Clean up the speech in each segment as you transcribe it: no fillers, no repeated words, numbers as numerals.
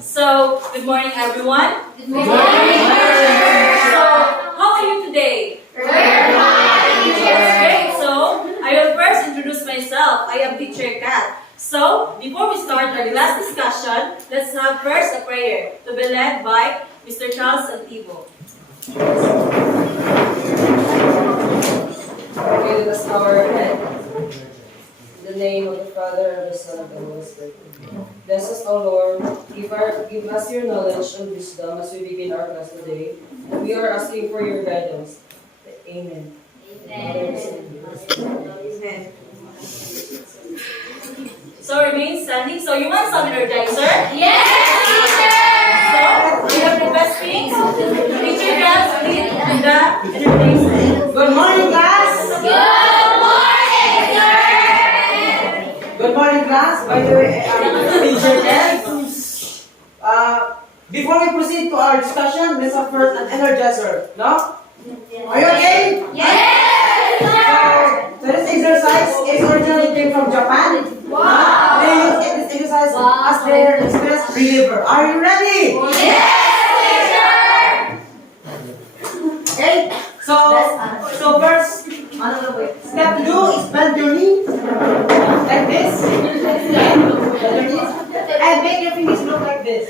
So, good morning everyone. Good morning. So, how are you today? We're fine. Great. So, I will first introduce myself. I am Teacher Kat. So, before we start our class discussion, let's have first a prayer to be led by Mr. Charles Antivo. Okay, let us bow our head. In the name of the Father, and the Son, and the Holy Spirit. Bless us, O Lord. Give us your knowledge and wisdom as we begin our class today. And we are asking for your guidance. Amen. Amen. So, remain standing. So, you want some energizer? Yes, So, we have requesting Teacher Kat lead the energizer. Good morning, class. Good morning, sir. Good morning, class. By the way, teacher Ken. Before we proceed to our discussion, let's have first an energizer. No? Are you okay? Yes, sir. So this exercise is originally came from Japan. Wow. They use this exercise as their stress reliever. Are you ready? Yes, Okay. So first, step 2 is bend your knees like this. Bend your knees and make your fingers look like this.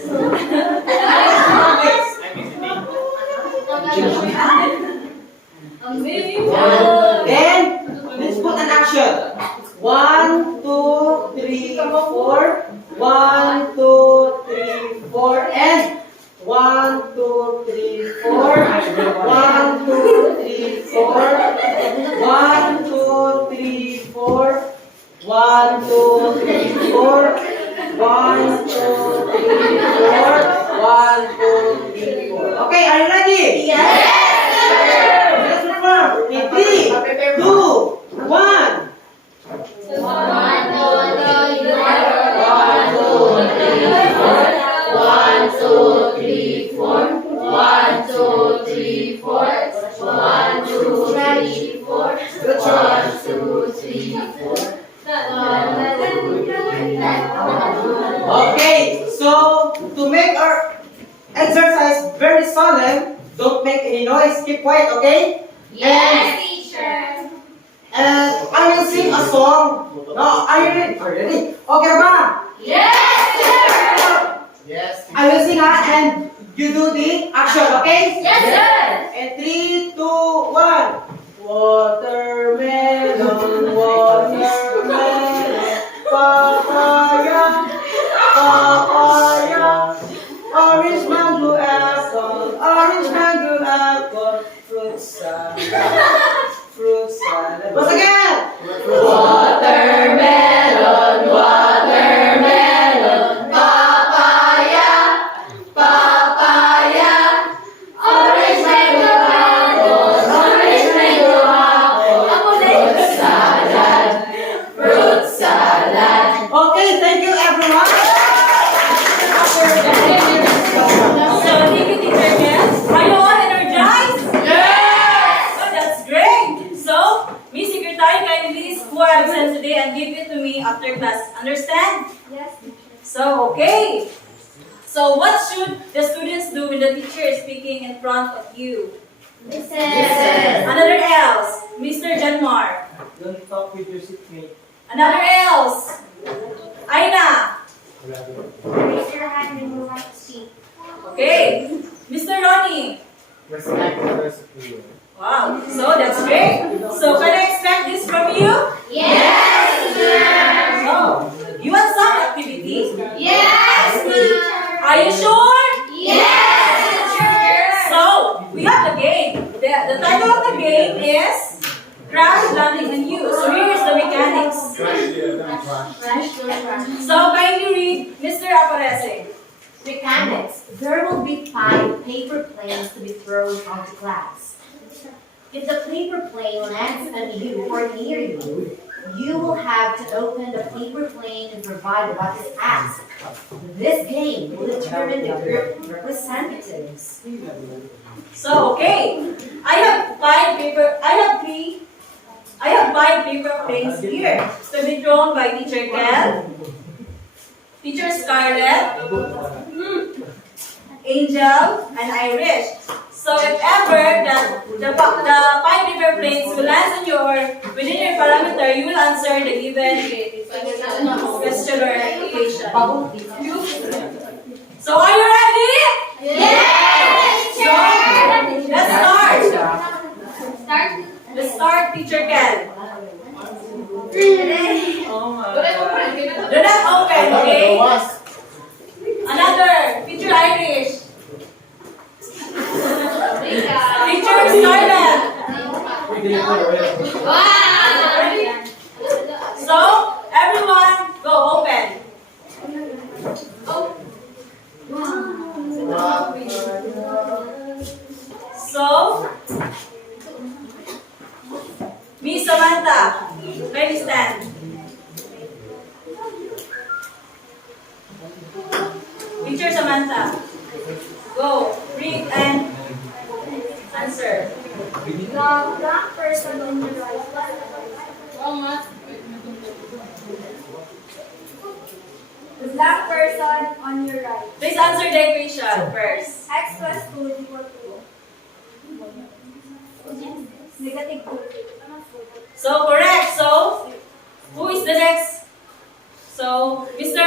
Then let's put an action. 1, 2, 3, 4. 1, 2, 3, 4, and 1, 2, 3, 4. 1, 2, 3, 4. 1, 2, 3, 4. 1, 2, 3, 4. 1, 2, 3, 4. 1, 2, 3, 4. Okay, are you ready? Yes, Let's perform. In 3, 2, 1. Good job. Okay, so to make our exercise very solemn, don't make any noise, keep quiet, okay? Yes, teacher. And I will sing a song. No, are you ready? Are you ready? Okay, ba? Yes, sir. I will sing and you do the action, okay? Yes, sir. And 3, 2, 1. Watermelon, watermelon, papaya, papaya, orange mango apple, fruit salad, fruit salad. Once again. Watermelon, watermelon, papaya, papaya, orange mango apple, orange mango apple, fruit salad. Okay, thank you everyone. So, thank you, Teacher Kat. Are you all energized? Yes. Oh, that's great. So, Miss Secretary, kindly list who are absent today and give it to me after class. Understand? Yes. So, okay. So, what should the students do when the teacher is speaking in front of you? Listen. Another else, Mr. Janmar. Don't talk with your seatmate. Another else, Aina. Raise your hand and move up to seat. Okay, Mr. Ronnie. Respect others' opinion. Wow, so that's great. So, can I expect this from you? Yes, sir. So, you want some activity? Yes, teacher. Are you sure? Yes, teacher. So, we have the game. The title of the game is Crash Landing on You. So, here's the mechanics. So, kindly read Mr. Aparece. Mechanics. There will be 5 paper planes to be thrown onto class. If the paper plane lands on you or near you, you will have to open the paper plane and provide what is asked. This game will determine the group representatives. So, okay. I have five paper planes here to be drawn by Teacher Kel, Teacher Scarlett, Angel, and Irish. So if ever that the 5 paper planes will land on within your parameter, you will answer the given question or equation. So are you ready? Yes, So let's start. Let's start, Teacher Ken. Do not open, okay? Another, Teacher Irish. Teacher Scarlett. So, everyone, go open. So, Miss Samantha, ready stand. Teacher Samantha, go, read and answer. The black person on your right. The black person on your right. Please answer the equation first. X plus 2 is equal to negative 2. So, correct. So, who is the next? So, Mr.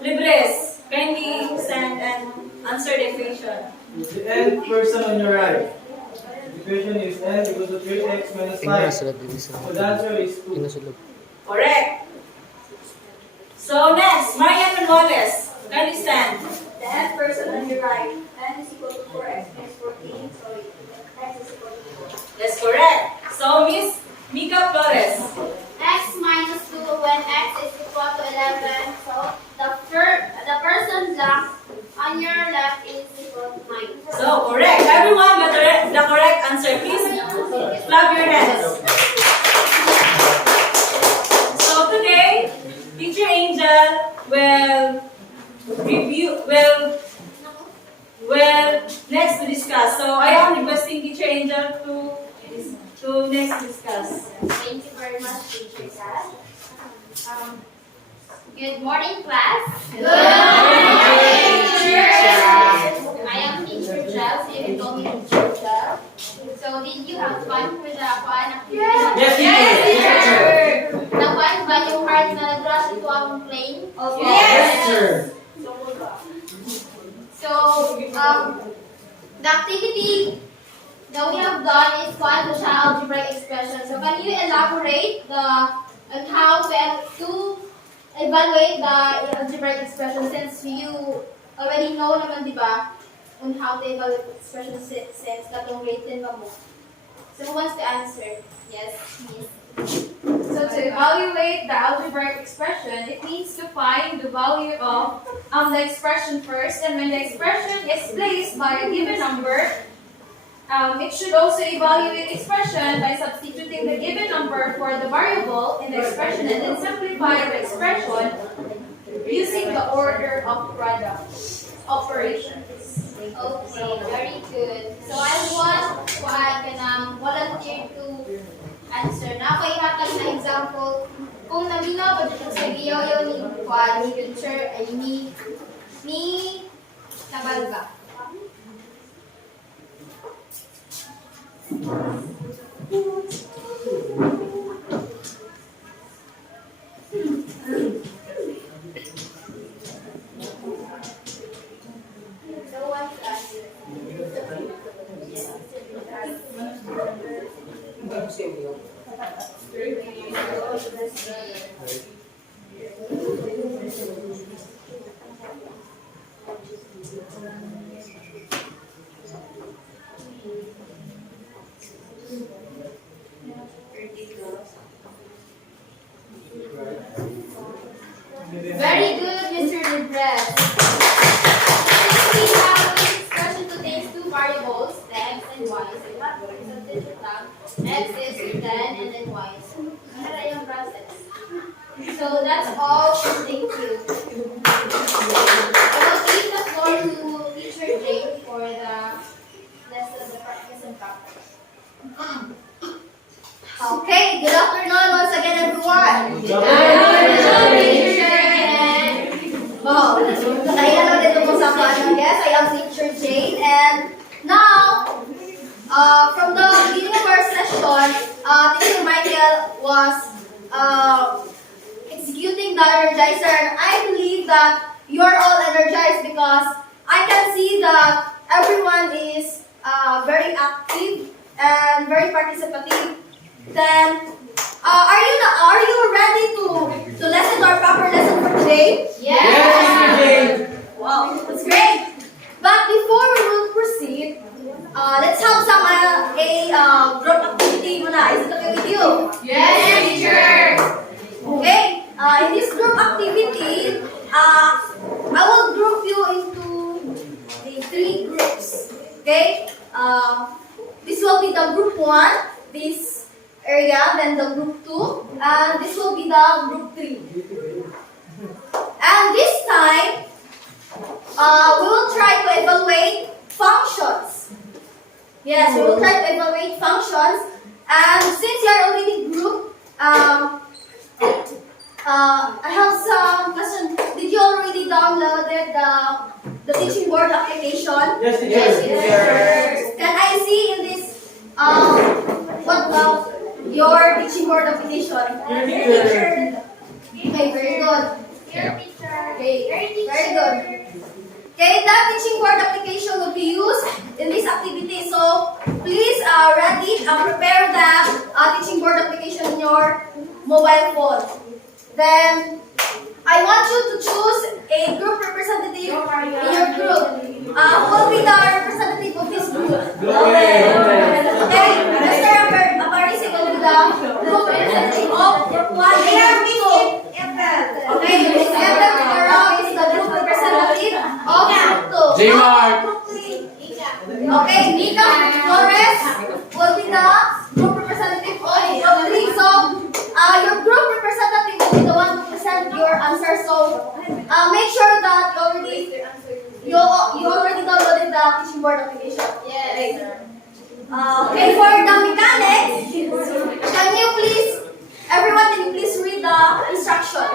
Libres, kindly stand and answer the equation. The nth person on your right. The equation is n equals to 3x minus 5. So the answer is 2. Correct. So, next, Marian Manuales, kindly stand. The nth person on your right. N is equal to 4x minus 14. So x is equal to 4. That's correct. So, Miss Mika Flores. X minus 2 when x is equal to 11. So the person black on your left is equal to 9. So, correct. Everyone got the correct answer. Please clap your hands. So, today, Teacher Angel will next to discuss. So, I am requesting Teacher Angel to next discuss. Thank you very much, Teacher Kat. Good morning, class. Good morning, teacher. I am Teacher Charles. You can call me Teacher Charles. So, did you have fun with the fun activity? Yes, teacher. Nakuan ba yung heart na nag-rush into ang plane? Yes, teacher. So, the activity that we have done is called the algebraic expression. So, can you elaborate on how to evaluate the algebraic expression since you already know naman, di ba, on how to evaluate expression since katong grade 10 ba mo? So, who wants to answer? Yes, please. So to evaluate the algebraic expression, it needs to find the value of the expression first, and when the expression is placed by a given number, it should also evaluate expression by substituting the given number for the variable in the expression and then simplify the expression using the order of product operations. Okay, very good. So, I want volunteer to answer. Na ako ihatag na example. Kung naminaw ba dito sa giyaw ni teacher ay ni Tabalga. So what's that? Very good, Mr. Libres. Since we have this expression contains two variables, the x and y. So you have to substitute them. X is 10 and then y. So ano na yung process? So that's all. Thank you. I will give the floor to Teacher Jane for the lesson practice. Okay, good afternoon once again, everyone. Good afternoon. Oh, kaya na dito po sa plano. Yes, I am Teacher Jane, and now, from the beginning of our session, Teacher Michael was executing the energizer, and I believe that you are all energized because I can see that everyone is very active and very participative. Then, are you ready to listen to our proper lesson for today? Yes, Wow, that's great. But before we will proceed, let's have some group activity muna. Is it okay with you? Yes, teacher. Okay. In this group activity, I will group you into the 3 groups. Okay. This will be the group 1, this area, then the group 2, and this will be the group 3. And this time, we will try to evaluate functions. Yes, we will try to evaluate functions. And since you are already grouped, I have some questions. Did you already downloaded the teaching board application? Yes, teacher. Can I see in this your teaching board application? Okay, very good. Okay, very good. Okay, that teaching board application will be used in this activity. So please prepare the teaching board application in your mobile phone. Then I want you to choose a group representative in your group. Who will be the representative of this group? Okay, Mr. Aparisi will be the group representative of group 1 and group 2. Okay, Ms. Ethel Figueroa is the group representative of group 2. J-Mark. Okay, Mika Flores will be the group representative of group 3. So, your group representative will be the one to present your answer. So, make sure that you already downloaded the teaching board application. Yes. Okay, for the mechanics, everyone, can you please read the instruction?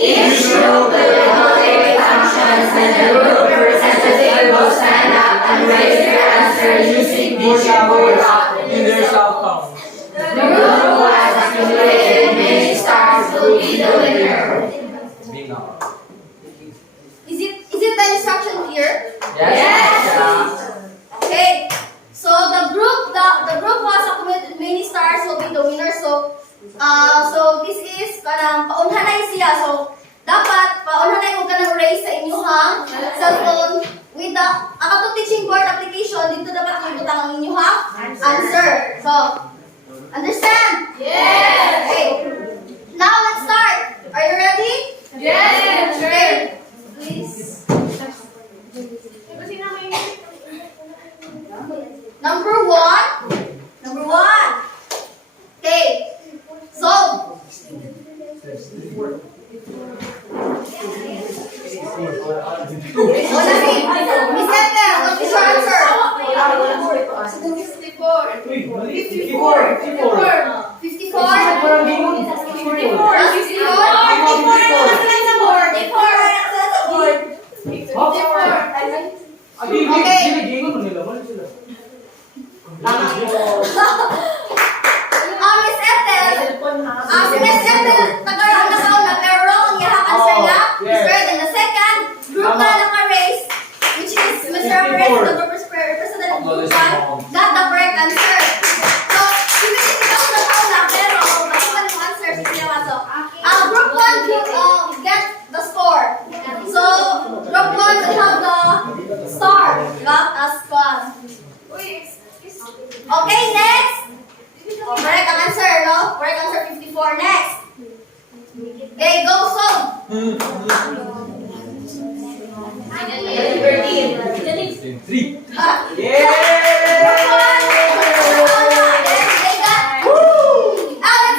Each group will evaluate functions and the group representative will stand up and raise their answer using teaching board app In their cell phone. The group who has accumulated many stars will be the winner. Is it the instruction here? Yes. Okay. So the group who has accumulated many stars will be the winner. So this is paunhanay siya. So dapat paunhanay mo kanang raise sa inyong cellphone with the teaching board application. Dito dapat ibutang ang inyong answer. So understand? Yes. Okay. Now let's start. Are you ready? Yes. Okay. Please. Number one. Okay. So. Miss Ethel, what is your answer? 54. Miss Ethel, tagarang na kauna, pero wrong ang iyahang answer niya. Is correct. And the second group na naka-raise, which is Mr. Perez, the representative of group 1, got the correct answer. So, even if ikaw na kauna, pero maliwan yung answer, siya so, group 1 get the score. So, group 1 will have the star, got as 1. Okay, next. Correct ang answer, no? Correct answer 54. Next. Okay, go so. Let's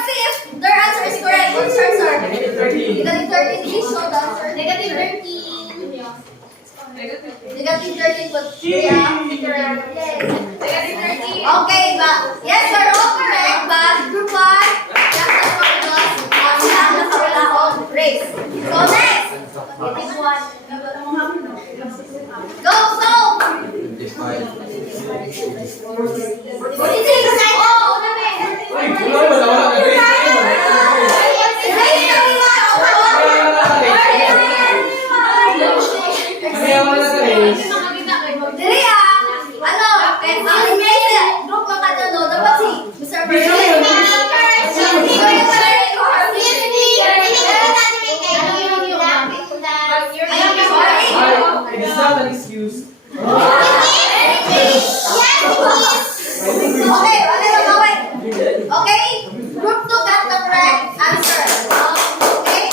see if their answer is correct. What's your answer? Negative 13. Please show the answer. Negative 13. Negative 13 but okay, but yes, you're all correct, but group 1, that's the formulas sila ang nakawala of race. So next, go, so Group Makatao, dapat si Mr. It is not an excuse. Okay, group 2 got the correct answer. Okay,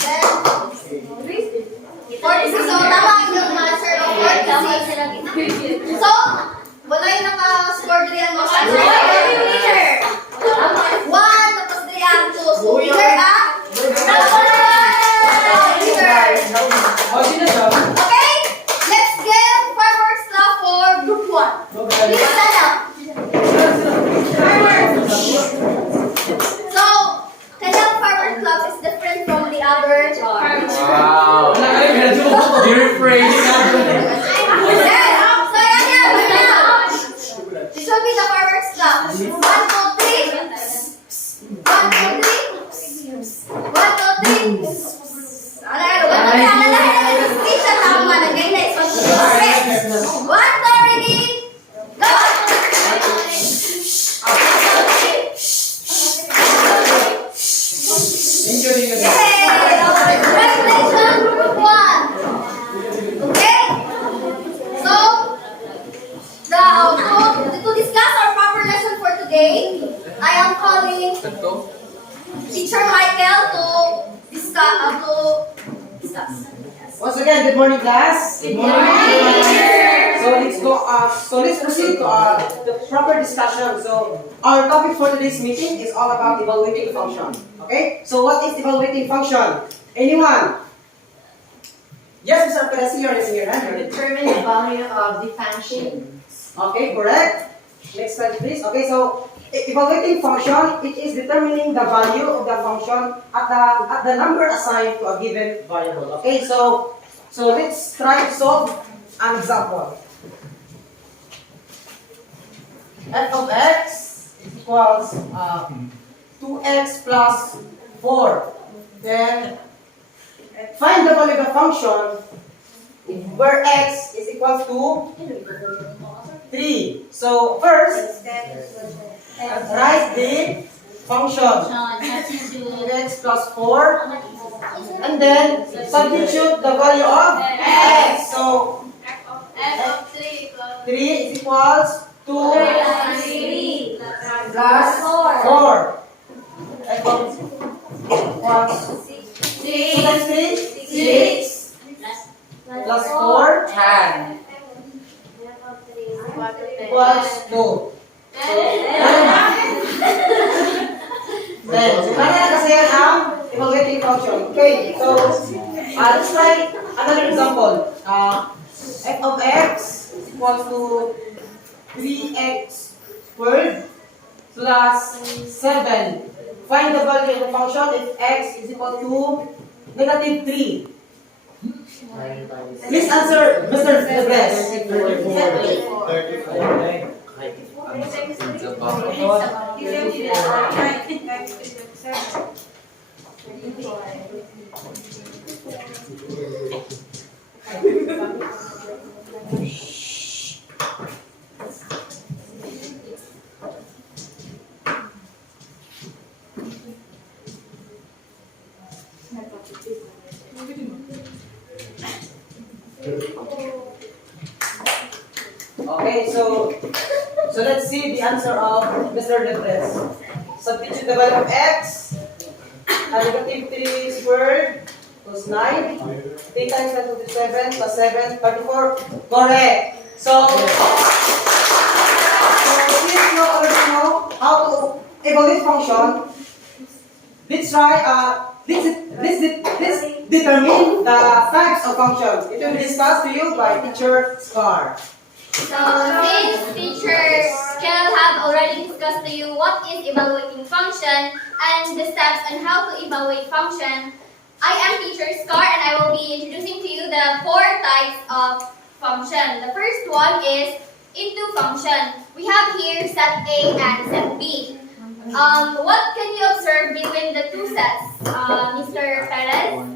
then 46. So, tama yung answer of 46. So, wala yung naka-score diri ang most answer. Teacher. 1, tapos diri ang 2. So, teacher Oh, sino siya? Okay, let's give fireworks clap for group 1. Please stand up. So, kanyang fireworks club is different from the other fireworks. Wow. Dear phrase. Yes. So, yan. This will be the fireworks club. 1, 2, 3. 1, 2, 3. 1, 2, 3. To discuss our proper lesson for today, I am calling Teacher Michael to discuss. Once again, good morning, class. Good morning. So let's proceed to the proper discussion. So our topic for today's meeting is all about evaluating function. Okay. So what is evaluating function? Anyone? Yes, Mr. Perez, you're raising your hand. Determine the value of the function. Okay, correct. Next slide, please. Okay, so evaluating function, it is determining the value of the function at the number assigned to a given variable. Okay, so let's try to solve an example. F of x equals 2x plus 4. Then find the value of the function where x is equal to 3. So first, write the function x plus 4 and then substitute the value of x. So F of 3 3 is equals 2 plus 4. F of equals 2 times 3? 6 plus 4 10 equals 2. Then, kaya kasi yan ang evaluating function. Okay, so let's try another example. F of x is equal to 3x squared plus 7. Find the value of the function if x is equal to negative 3. Please answer, Mr. Debres. 34. Okay, so let's see the answer of Mr. Debres. Substitute the value of x. Negative 3 squared equals 9. 3 times 10 to 7 plus 7, 34. Correct. So since you already know how to evaluate function, let's try let's determine the types of functions. It will be discussed to you by teacher Scar. So, since Teacher Kel have already discussed to you what is evaluating function and the steps on how to evaluate function, I am Teacher Scar and I will be introducing to you the 4 types of function. The first one is into function. We have here set A and set B. What can you observe between the two sets, Mr. Perez?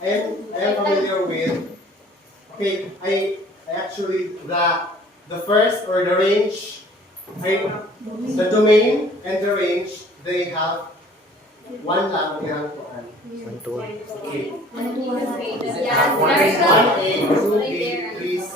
I am familiar with. Okay, I actually the first or the range, the domain and the range, they have one lang yang kuan. Okay. Yes, very well. 1A, 2B, 3C.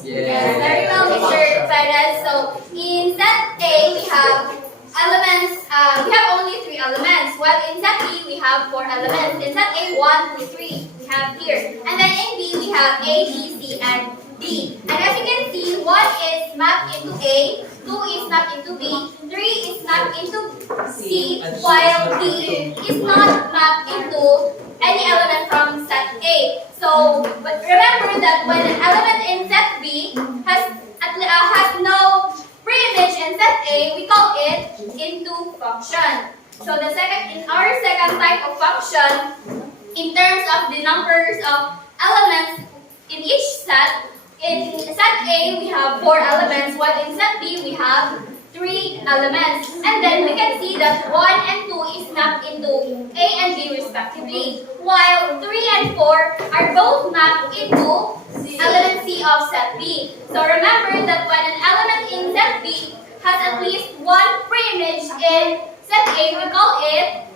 Yes, very well, Mr. Perez. So in set A, we have elements. We have only 3 elements. While in set B, we have 4 elements. In set A, 1, 2, 3. We have here, and then in B, we have A, B, C, and D. And as you can see, 1 is mapped into A, 2 is mapped into B, 3 is mapped into C, while D is not mapped into any element from set A. So, but remember that when an element in set B has no pre-image in set A, we call it into function. So in our second type of function, in terms of the numbers of elements in each set, in set A we have 4 elements, while in set B we have 3 elements. And then we can see that 1 and 2 is mapped into A and B respectively, while 3 and 4 are both mapped into element C of set B. So remember that when an element in set B has at least 1 pre-image in set A, we call it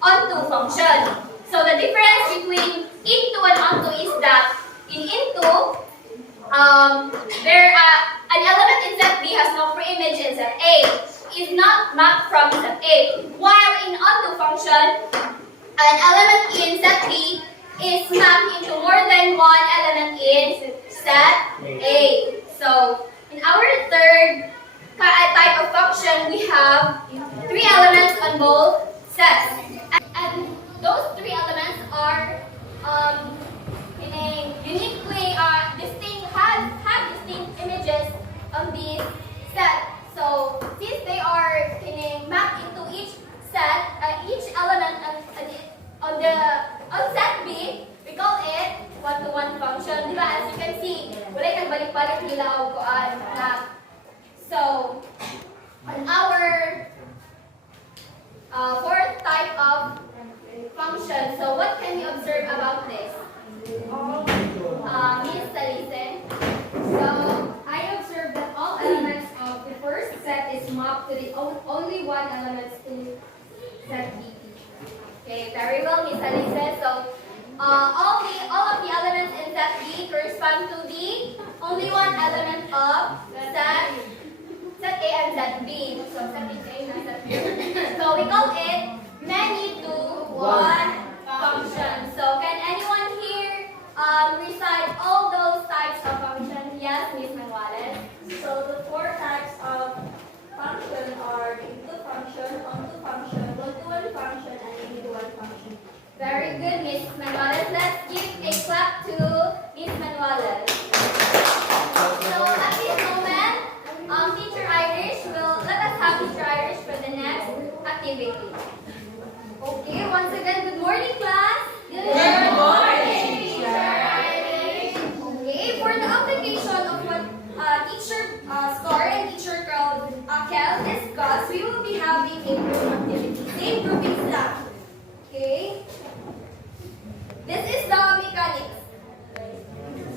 onto function. So the difference between into and onto is that in into, an element in set B has no pre-image in set A, is not mapped from set A. While in onto function, an element in set B is mapped into more than 1 element in set A. So in our third type of function, we have 3 elements on both sets. And those 3 elements are in a unique way have distinct images on this set. So since they are mapped into each set, each element on set B, we call it one-to-one function. Diba? As you can see, wala nagbalik-balik nila o kuan na. So on our fourth type of function, so what can you observe about this? Miss Salisen. So, I observed that all elements of the first set is mapped to the only one element to set B. Okay, very well, Miss Salisen. So, all of the elements in set B correspond to the only one element of set A and set B. So, set A and set B. So, we call it many to one function. So, can anyone here recite all those types of functions? Yes, Miss Manuales. So the 4 types of function are into function, onto function, one-to-one function, and individual function. Very good, Miss Manuales. Let's give a clap to Miss Manuales. So at this moment, Teacher Irish will let us have Teacher Irish for the next activity. Okay, once again, good morning, class. Good morning, Teacher Irish. Okay, for the application of what Teacher Star and Teacher Kel discussed, we will be having a group activity. Same grouping staff. Okay. This is the mechanics.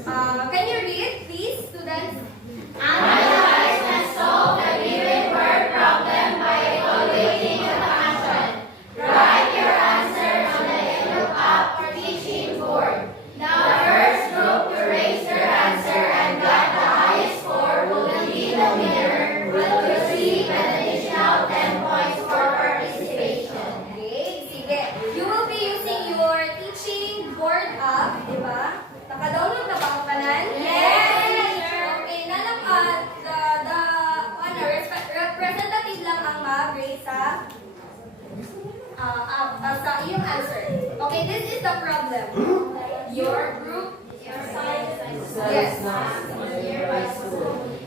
Can you read, please, students? Analyze and solve the given word problem by evaluating the function. Write your answer on the Look Up or teaching board. The first group to raise their answer and got the highest score will be the winner, will receive an additional 10 points for participation. Okay, sige. You will be using your teaching board app, di ba? Naka-download na ba ang kanan? Yes! Okay, representative lang ang mag-grade sa iyong answer. Okay, this is the problem. Your group, your size, yes.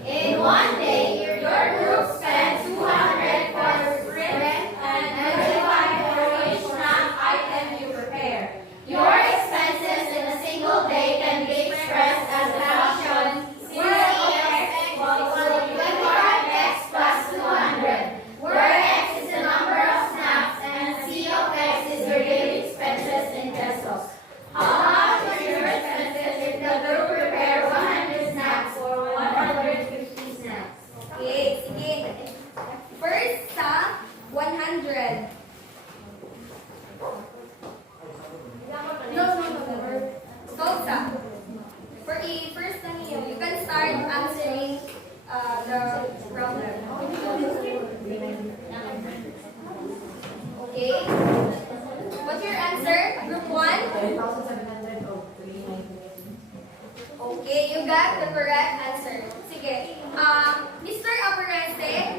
In one day, your group spent 200 for rent and 25 for each snack item you prepare. Your expenses in a single day can be expressed as got the correct answer. Sige. Mr. Aparente,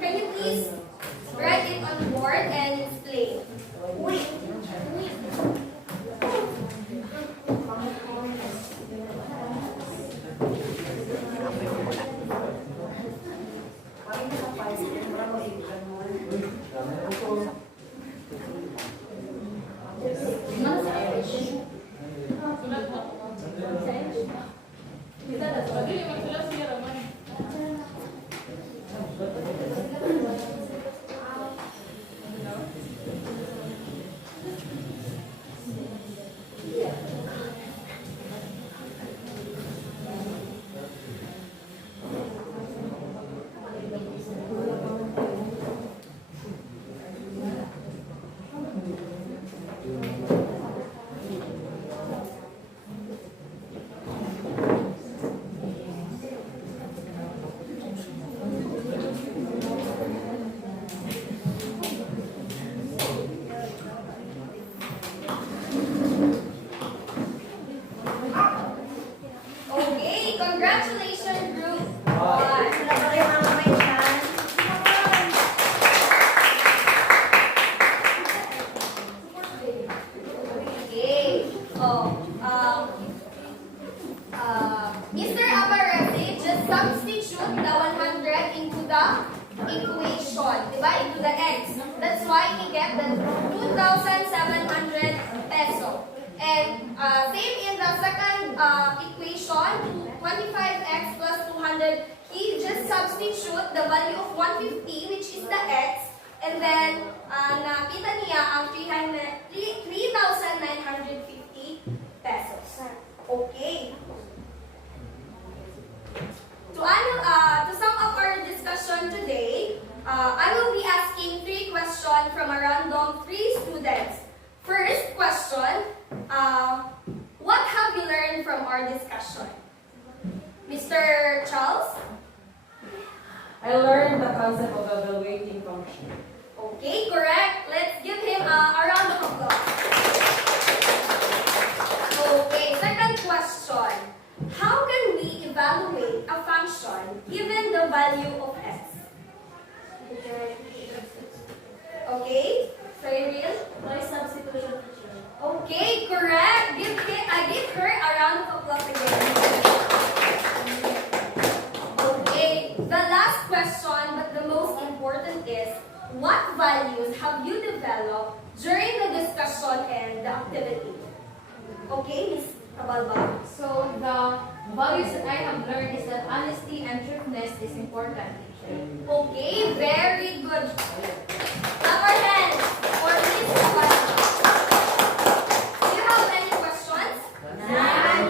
can you please write it on the board and explain? Okay, congratulations, group 1. Okay. Mr. Aparente, just substitute the 100 into the equation, diba? Into the x. That's why he get the 2,700 peso. And same in the second equation, 25x plus 200, he just substitute the value of 150, which is the x, and then nakita niya ang 3,950 pesos. Okay. To sum up our discussion today, I will be asking 3 questions from a random 3 students. First question, what have you learned from our discussion? Mr. Charles? I learned the concept of evaluating function. Okay, correct. Let's give him a round of applause. Okay, second question. How can we evaluate a function given the value of x? Okay, Cyril? By substitution. Okay, correct. Give her a round of applause again. Okay, the last question, but the most important is, what values have you developed during the discussion and the activity? Okay, Ms. Tabalba. So the values that I have learned is that honesty and truthfulness is important. Okay, very good. Clap our hands for Ms. Tabalba. Do you have any questions? None.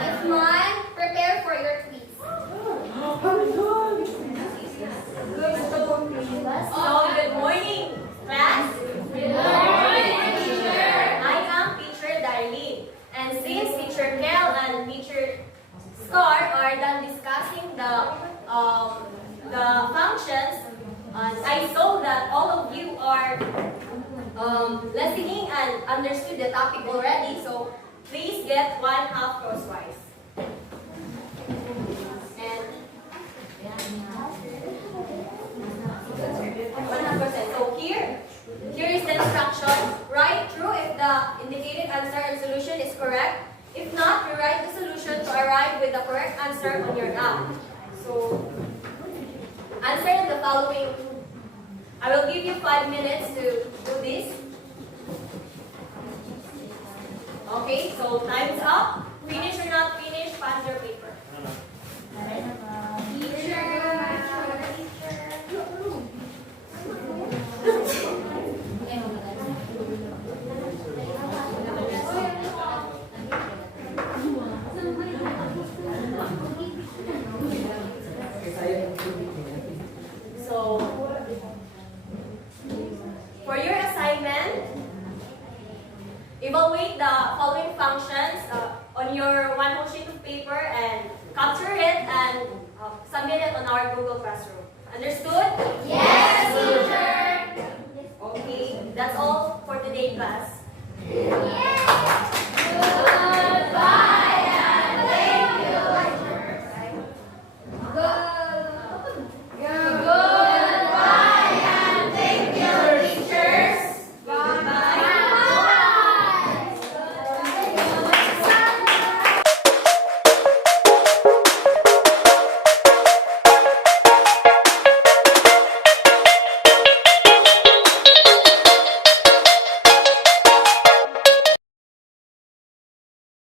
If none, prepare for your quiz. Good morning, class. Good morning, teacher. I am teacher Darlene. And since teacher Kel and teacher Scar are done discussing the functions, I saw that all of you are listening and understood the topic already. So please get 1/2 crosswise. And 100%. So here is the instruction. Write true if the indicated answer and solution is correct. If not, rewrite the solution to arrive with the correct answer on your app. So, answer in the following. I will give you 5 minutes to do this. Okay, so time's up. Finish or not finish, pass your paper. So, for your assignment, evaluate the following functions on your one whole sheet of paper and capture it and submit it on our Google Classroom. Understood? Yes, teacher. Okay, that's all for today, class. Yes.